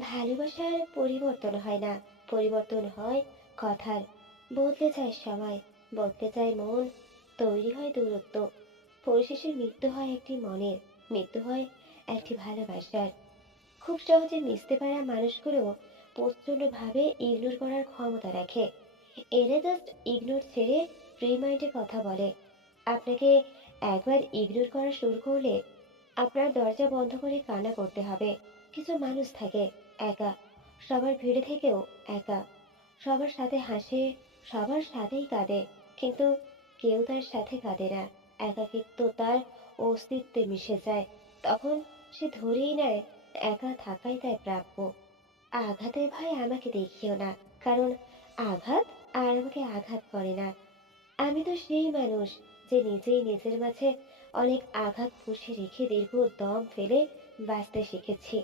ভালোবাসার পরিবর্তন হয় না, পরিবর্তন হয় কথার। বদলে যায় সময়, বদলে যায় মন, তৈরি হয় দূরত্ব। পরিশেষে মৃত্যু হয় একটি মনের, মৃত্যু হয় একটি ভালোবাসার। খুব সহজে মিশতে পারা মানুষগুলো প্রচণ্ডভাবে ইগনোর করার ক্ষমতা রাখে। এরা জাস্ট ইগনোর ছেড়ে ফ্রি মাইন্ডে কথা বলে। আপনাকে একবার ইগনোর করা শুরু করলে আপনার দরজা বন্ধ করে কান্না করতে হবে। কিছু মানুষ থাকে একা, সবার ভিড়ে থেকেও একা, সবার সাথে হাসে, সবার সাথেই কাঁদে, কিন্তু কেউ তার সাথে কাঁদে না। একাকিত্ব তার অস্তিত্বে মিশে যায়। তখন সে ধরেই নেয় একা থাকাই তার প্রাপ্য। আঘাতের ভয় আমাকে দেখিও না, কারণ আঘাত আর আমাকে আঘাত করে না। আমি তো সেই মানুষ যে নিজেই নিজের মাঝে অনেক আঘাত পুষে রেখে দীর্ঘ দম ফেলে বাঁচতে শিখেছি।